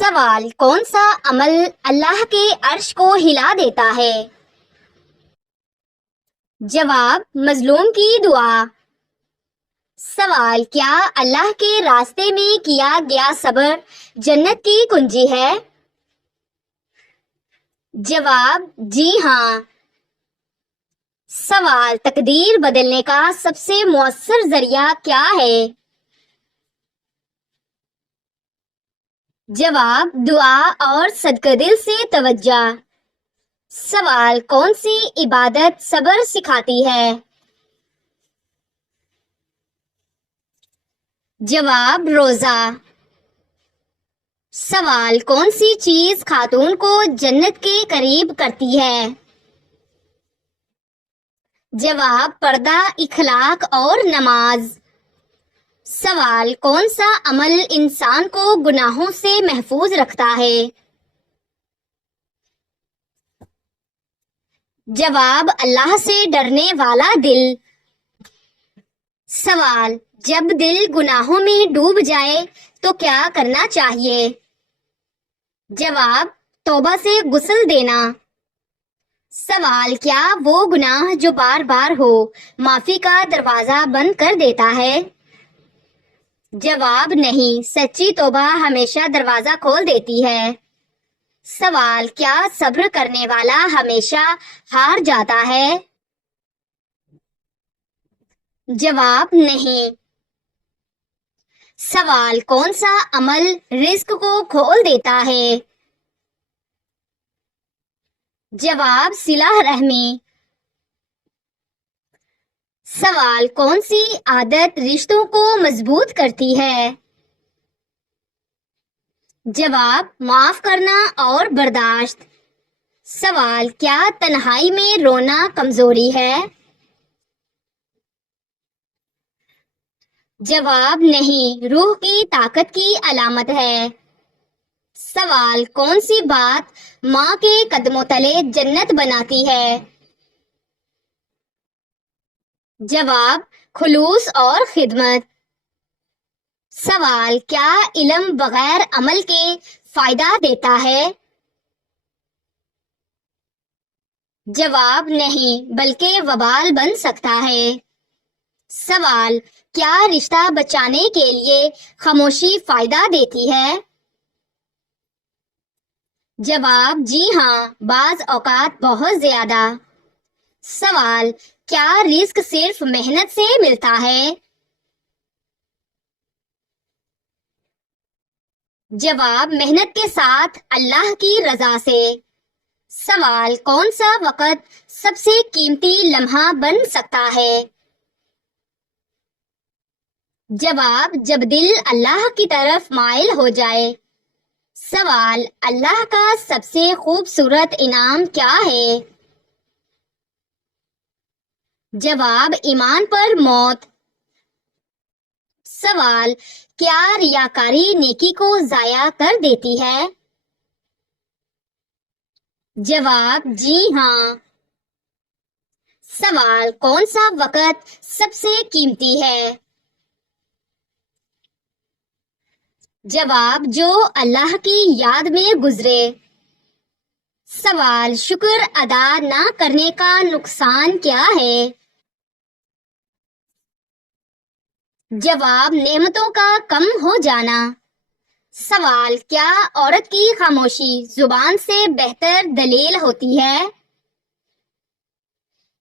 سوال: کون سا عمل اللہ کے عرش کو ہلا دیتا ہے؟ جواب: مظلوم کی دعا۔ سوال: کیا اللہ کے راستے میں کیا گیا صبر جنت کی کنجی ہے؟ جواب: جی ہاں۔ سوال: تقدیر بدلنے کا سب سے مؤثر ذریعہ کیا ہے؟ جواب: دعا اور صدقہ دل سے توجہ۔ سوال: کون سی عبادت صبر سکھاتی ہے؟ جواب: روزہ۔ سوال: کون سی چیز خاتون کو جنت کے قریب کرتی ہے؟ جواب: پردہ، اخلاق اور نماز۔ سوال: کون سا عمل انسان کو گناہوں سے محفوظ رکھتا ہے؟ جواب: اللہ سے ڈرنے والا دل۔ سوال: جب دل گناہوں میں ڈوب جائے تو کیا کرنا چاہیے؟ جواب: توبہ سے غسل دینا۔ سوال: کیا وہ گناہ جو بار بار ہو معافی کا دروازہ بند کر دیتا ہے؟ جواب: نہیں، سچی توبہ ہمیشہ دروازہ کھول دیتی ہے۔ سوال: کیا صبر کرنے والا ہمیشہ ہار جاتا ہے؟ جواب: نہیں۔ سوال: کون سا عمل رزق کو کھول دیتا ہے؟ جواب: صلہ رحمی۔ سوال: کون سی عادت رشتوں کو مضبوط کرتی ہے؟ جواب: معاف کرنا اور برداشت۔ سوال: کیا تنہائی میں رونا کمزوری ہے؟ جواب: نہیں، روح کی طاقت کی علامت ہے۔ سوال: کون سی بات ماں کے قدموں تلے جنت بناتی ہے؟ جواب: خلوص اور خدمت۔ سوال: کیا علم بغیر عمل کے فائدہ دیتا ہے؟ جواب: نہیں، بلکہ وبال بن سکتا ہے۔ سوال: کیا رشتہ بچانے کے لیے خاموشی فائدہ دیتی ہے؟ جواب: جی ہاں، بعض اوقات بہت زیادہ۔ سوال: کیا رزق صرف محنت سے ملتا ہے؟ جواب: محنت کے ساتھ اللہ کی رضا سے۔ سوال: کون سا وقت سب سے قیمتی لمحہ بن سکتا ہے؟ جواب: جب دل اللہ کی طرف مائل ہو جائے۔ سوال: اللہ کا سب سے خوبصورت انعام کیا ہے؟ جواب: ایمان پر موت۔ سوال: کیا ریاکاری نیکی کو ضائع کر دیتی ہے؟ جواب: جی ہاں۔ سوال: کون سا وقت سب سے قیمتی ہے؟ جواب: جو اللہ کی یاد میں گزرے۔ سوال: شکر ادا نہ کرنے کا نقصان کیا ہے؟ جواب: نعمتوں کا کم ہو جانا۔ سوال: کیا عورت کی خاموشی زبان سے بہتر دلیل ہوتی ہے؟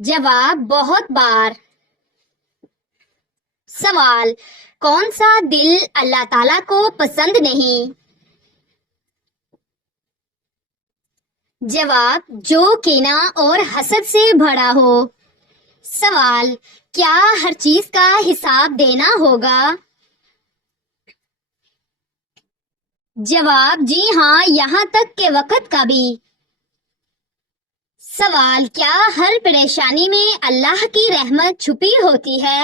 جواب: بہت بار۔ سوال: کون سا دل اللہ تعالیٰ کو پسند نہیں؟ جواب: جو کینہ اور حسد سے بھرا ہو۔ سوال: کیا ہر چیز کا حساب دینا ہوگا؟ جواب: جی ہاں، یہاں تک کہ وقت کا بھی۔ سوال: کیا ہر پریشانی میں اللہ کی رحمت چھپی ہوتی ہے؟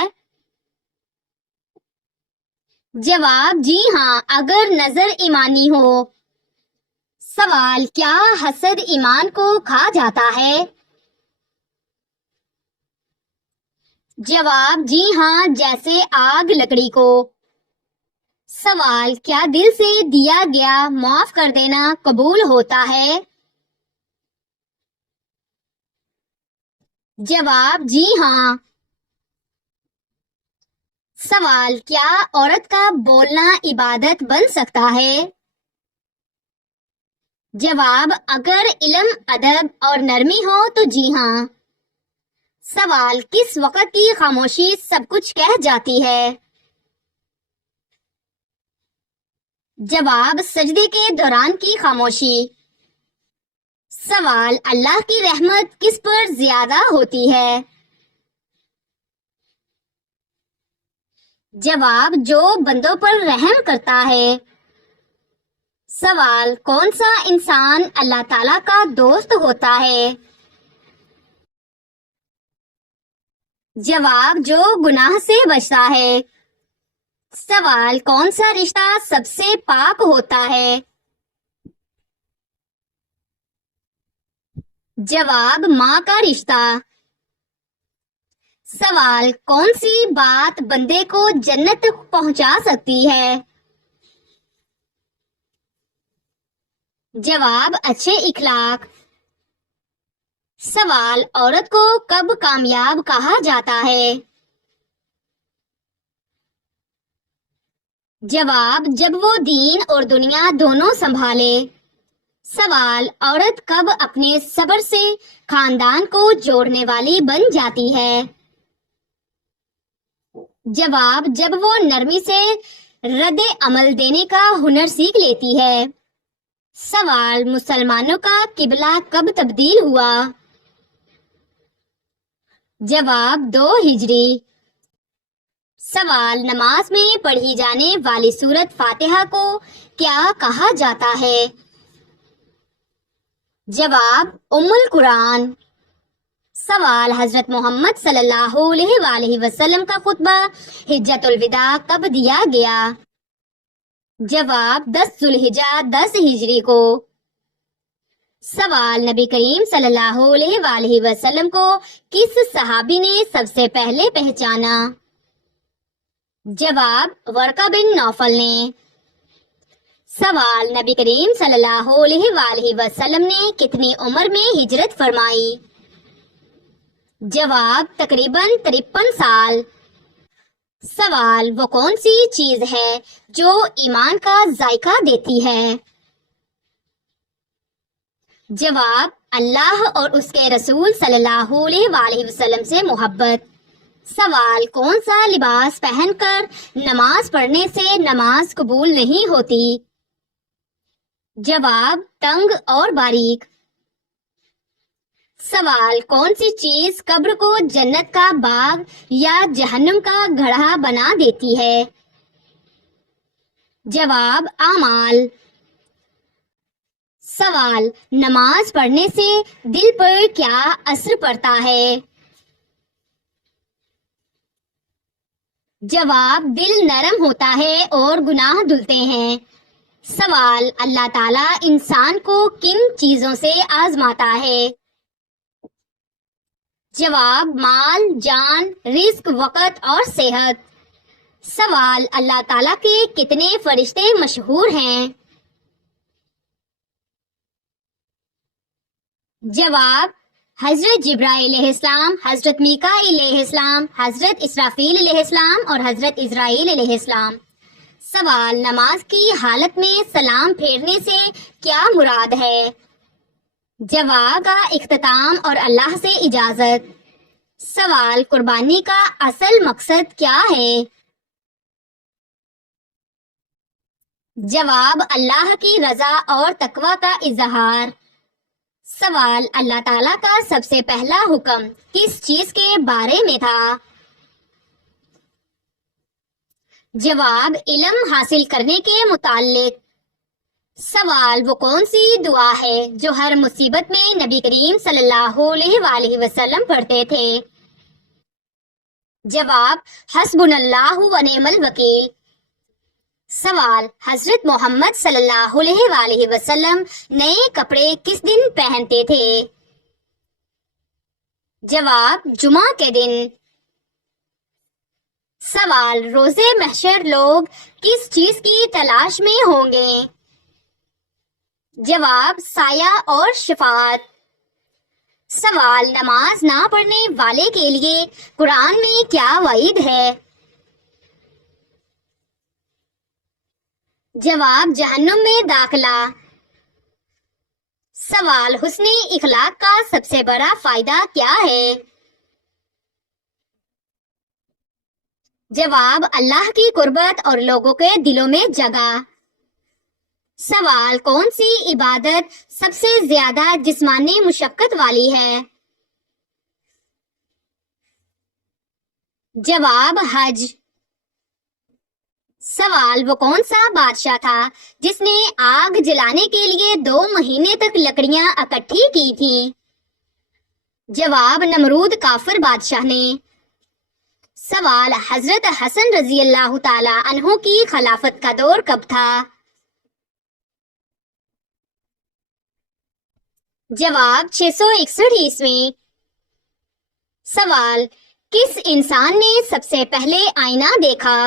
جواب: جی ہاں، اگر نظر ایمانی ہو۔ سوال: کیا حسد ایمان کو کھا جاتا ہے؟ جواب: جی ہاں، جیسے آگ لکڑی کو۔ سوال: کیا دل سے دیا گیا معاف کر دینا قبول ہوتا ہے؟ جواب: جی ہاں۔ سوال: کیا عورت کا بولنا عبادت بن سکتا ہے؟ جواب: اگر علم، ادب اور نرمی ہو تو جی ہاں۔ سوال: کس وقت کی خاموشی سب کچھ کہہ جاتی ہے؟ جواب: سجدے کے دوران کی خاموشی۔ سوال: اللہ کی رحمت کس پر زیادہ ہوتی ہے؟ جواب: جو بندوں پر رحم کرتا ہے۔ سوال: کون سا انسان اللہ تعالیٰ کا دوست ہوتا ہے؟ جواب: جو گناہ سے بچتا ہے۔ سوال: کون سا رشتہ سب سے پاک ہوتا ہے؟ جواب: ماں کا رشتہ۔ سوال: کون سی بات بندے کو جنت پہنچا سکتی ہے؟ جواب: اچھے اخلاق۔ سوال: عورت کو کب کامیاب کہا جاتا ہے؟ جواب: جب وہ دین اور دنیا دونوں سنبھالے۔ سوال: عورت کب اپنے صبر سے خاندان کو جوڑنے والی بن جاتی ہے؟ جواب: جب وہ نرمی سے رد عمل دینے کا ہنر سیکھ لیتی ہے۔ سوال: مسلمانوں کا قبلہ کب تبدیل ہوا؟ جواب: 2 ہجری۔ سوال: نماز میں پڑھی جانے والی سورت فاتحہ کو کیا کہا جاتا ہے؟ جواب: ام القرآن۔ سوال: حضرت محمد صلی اللہ علیہ وآلہ وسلم کا خطبہ حجۃ الوداع کب دیا گیا؟ جواب: 10 ذوالحجہ 10 ہجری کو۔ سوال: نبی کریم صلی اللہ علیہ وآلہ وسلم کو کس صحابی نے سب سے پہلے پہچانا؟ جواب: ورقہ بن نوفل نے۔ سوال: نبی کریم صلی اللہ علیہ وآلہ وسلم نے کتنی عمر میں ہجرت فرمائی؟ جواب: تقریباً 53 سال۔ سوال: وہ کون سی چیز ہے جو ایمان کا ذائقہ دیتی ہے؟ جواب: اللہ اور اس کے رسول صلی اللہ علیہ وآلہ وسلم سے محبت۔ سوال: کون سا لباس پہن کر نماز پڑھنے سے نماز قبول نہیں ہوتی؟ جواب: تنگ اور باریک۔ سوال: کون سی چیز قبر کو جنت کا باغ یا جہنم کا گڑھا بنا دیتی ہے؟ جواب: اعمال۔ سوال: نماز پڑھنے سے دل پر کیا اثر پڑتا ہے؟ جواب: دل نرم ہوتا ہے اور گناہ دھلتے ہیں۔ سوال: اللہ تعالیٰ انسان کو کن چیزوں سے آزماتا ہے؟ جواب: مال، جان، رزق، وقت اور صحت۔ سوال: اللہ تعالیٰ کے کتنے فرشتے مشہور ہیں؟ جواب: حضرت جبرائیل علیہ السلام، حضرت میکائیل علیہ السلام، حضرت اسرافیل علیہ السلام اور حضرت اسرائیل علیہ السلام۔ سوال: نماز کی حالت میں سلام پھیرنے سے کیا مراد ہے؟ جواب: کا اختتام اور اللہ سے اجازت۔ سوال: قربانی کا اصل مقصد کیا ہے؟ جواب: اللہ کی رضا اور تقوی کا اظہار۔ سوال: اللہ تعالیٰ کا سب سے پہلا حکم کس چیز کے بارے میں تھا؟ جواب: علم حاصل کرنے کے متعلق۔ سوال: وہ کون سی دعا ہے جو ہر مصیبت میں نبی کریم صلی اللہ علیہ وآلہ وسلم پڑھتے تھے؟ جواب: حسبنا اللہ و نعم الوکیل۔ سوال: حضرت محمد صلی اللہ علیہ وآلہ وسلم نئے کپڑے کس دن پہنتے تھے؟ جواب: جمعہ کے دن۔ سوال، روزے محشر لوگ کس چیز کی تلاش میں ہوں گے؟ جواب، سایہ اور شفاعت۔ سوال، نماز نہ پڑھنے والے کے لیے قرآن میں کیا وعید ہے؟ جواب، جہنم میں داخلہ۔ سوال، حسن اخلاق کا سب سے بڑا فائدہ کیا ہے؟ جواب، اللہ کی قربت اور لوگوں کے دلوں میں جگہ۔ سوال، کون سی عبادت سب سے زیادہ جسمانی مشقت والی ہے؟ جواب، حج۔ سوال، وہ کون سا بادشاہ تھا جس نے آگ جلانے کے لیے 2 مہینے تک لکڑیاں اکٹھی کی تھیں؟ جواب، نمرود کافر بادشاہ نے۔ سوال، حضرت حسن رضی اللہ تعالی عنہ کی خلافت کا دور کب تھا؟ جواب، 661 عیسوی۔ سوال، کس انسان نے سب سے پہلے آئینہ دیکھا؟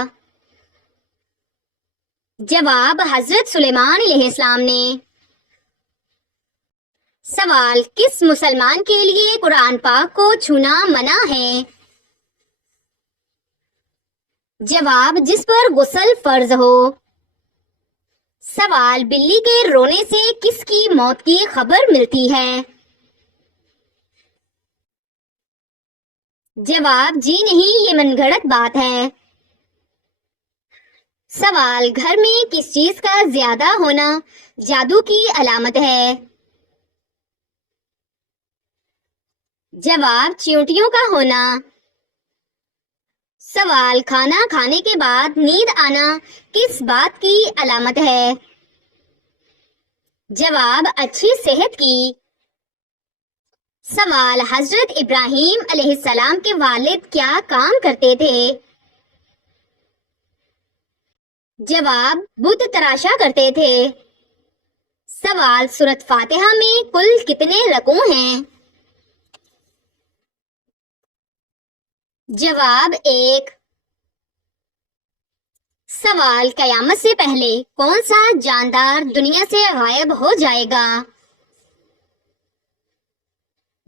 جواب، حضرت سلیمان علیہ السلام نے۔ سوال، کس مسلمان کے لیے قرآن پاک کو چھونا منع ہے؟ جواب، جس پر غسل فرض ہو۔ سوال، بلی کے رونے سے کس کی موت کی خبر ملتی ہے؟ جواب، جی نہیں، یہ من گھڑت بات ہے۔ سوال، گھر میں کس چیز کا زیادہ ہونا جادو کی علامت ہے؟ جواب، چیونٹیوں کا ہونا۔ سوال، کھانا کھانے کے بعد نیند آنا کس بات کی علامت ہے؟ جواب، اچھی صحت کی۔ سوال، حضرت ابراہیم علیہ السلام کے والد کیا کام کرتے تھے؟ جواب، بت تراشا کرتے تھے۔ سوال، سورۃ فاتحہ میں کل کتنے رکوع ہیں؟ جواب، 1۔ سوال، قیامت سے پہلے کون سا جاندار دنیا سے غائب ہو جائے گا؟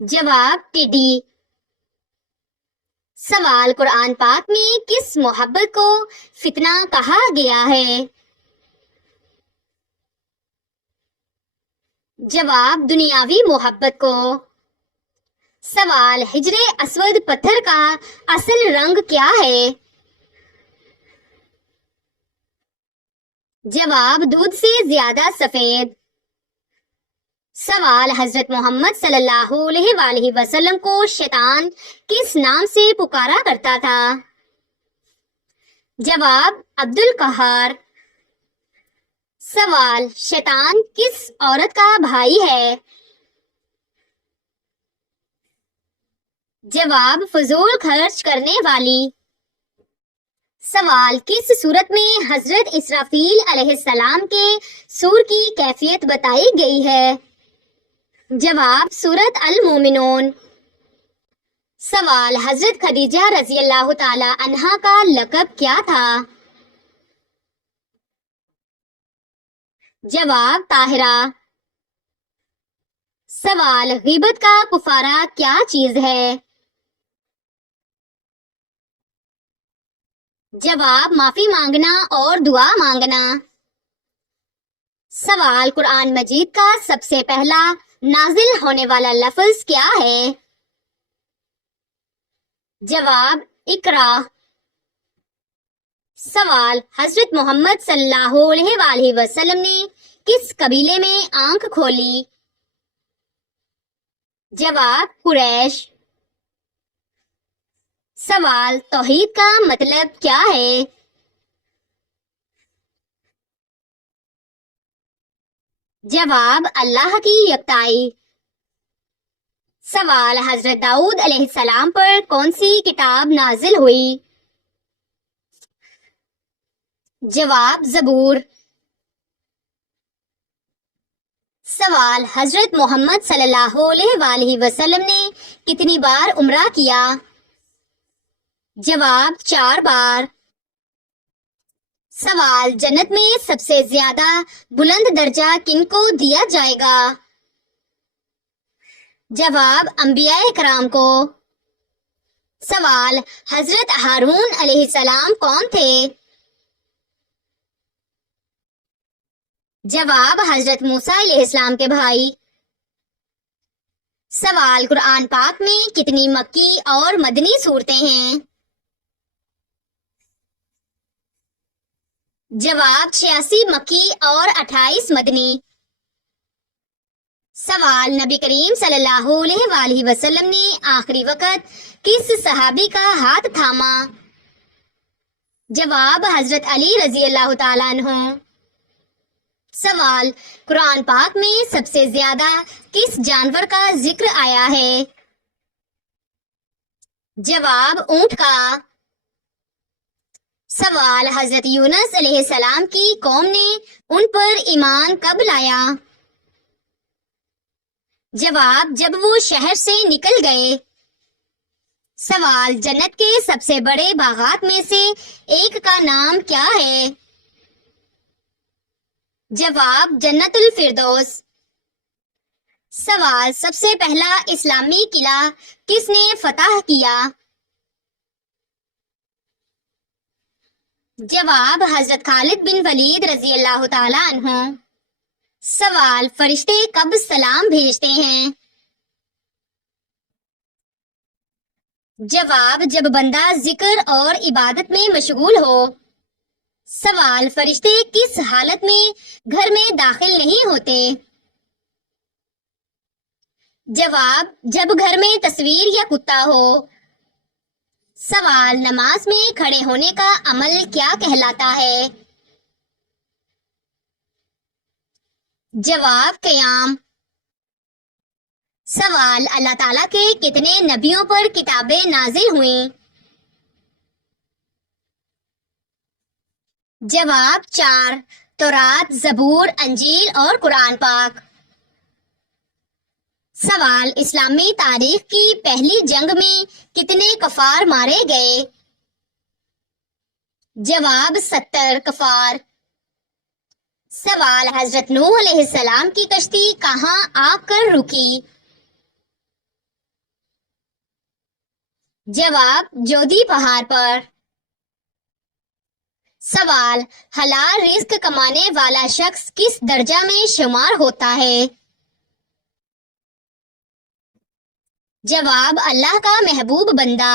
جواب، ٹڈی۔ سوال، قرآن پاک میں کس محبت کو فتنہ کہا گیا ہے؟ جواب، دنیاوی محبت کو۔ سوال، حجر اسود پتھر کا اصل رنگ کیا ہے؟ جواب، دودھ سے زیادہ سفید۔ سوال، حضرت محمد صلی اللہ علیہ وآلہ وسلم کو شیطان کس نام سے پکارا کرتا تھا؟ جواب، عبد القہار۔ سوال، شیطان کس عورت کا بھائی ہے؟ جواب، فضول خرچ کرنے والی۔ سوال، کس صورت میں حضرت اسرافیل علیہ السلام کے سور کی کیفیت بتائی گئی ہے؟ جواب، سورۃ المومنون۔ سوال، حضرت خدیجہ رضی اللہ تعالی عنہا کا لقب کیا تھا؟ جواب، طاہرہ۔ سوال، غیبت کا کفارہ کیا چیز ہے؟ جواب، معافی مانگنا اور دعا مانگنا۔ سوال، قرآن مجید کا سب سے پہلا نازل ہونے والا لفظ کیا ہے؟ جواب، اقرا۔ سوال، حضرت محمد صلی اللہ علیہ وآلہ وسلم نے کس قبیلے میں آنکھ کھولی؟ جواب، قریش۔ سوال، توحید کا مطلب کیا ہے؟ جواب، اللہ کی یکتائی۔ سوال، حضرت داؤد علیہ السلام پر کون سی کتاب نازل ہوئی؟ جواب، زبور۔ سوال، حضرت محمد صلی اللہ علیہ وآلہ وسلم نے کتنی بار عمرہ کیا؟ جواب 4 بار. سوال جنت میں سب سے زیادہ بلند درجہ کن کو دیا جائے گا؟ جواب انبیاء کرام کو. سوال حضرت ہارون علیہ السلام کون تھے؟ جواب حضرت موسیٰ علیہ السلام کے بھائی. سوال قرآن پاک میں کتنی مکی اور مدنی صورتیں ہیں؟ جواب 86 مکی اور 28 مدنی. سوال نبی کریم صلی اللہ علیہ وآلہ وسلم نے آخری وقت کس صحابی کا ہاتھ تھاما؟ جواب حضرت علی رضی اللہ تعالیٰ عنہ. سوال قرآن پاک میں سب سے زیادہ کس جانور کا ذکر آیا ہے؟ جواب اونٹ کا. سوال حضرت یونس علیہ السلام کی قوم نے ان پر ایمان کب لایا؟ جواب جب وہ شہر سے نکل گئے. سوال جنت کے سب سے بڑے باغات میں سے ایک کا نام کیا ہے؟ جواب جنت الفردوس. سوال سب سے پہلا اسلامی قلعہ کس نے فتح کیا؟ جواب حضرت خالد بن ولید رضی اللہ تعالی عنہ. سوال فرشتے کب سلام بھیجتے ہیں؟ جواب جب بندہ ذکر اور عبادت میں مشغول ہو. سوال فرشتے کس حالت میں گھر میں داخل نہیں ہوتے؟ جواب جب گھر میں تصویر یا کتا ہو. سوال نماز میں کھڑے ہونے کا عمل کیا کہلاتا ہے؟ جواب قیام. سوال اللہ تعالیٰ کے کتنے نبیوں پر کتابیں نازل ہوئیں؟ جواب 4 تورات، زبور، انجیل اور قرآن پاک. سوال اسلامی تاریخ کی پہلی جنگ میں کتنے کفار مارے گئے؟ جواب 70 کفار. سوال حضرت نوح علیہ السلام کی کشتی کہاں آ کر رکی؟ جواب جودی پہاڑ پر. سوال حلال رزق کمانے والا شخص کس درجہ میں شمار ہوتا ہے؟ جواب اللہ کا محبوب بندہ.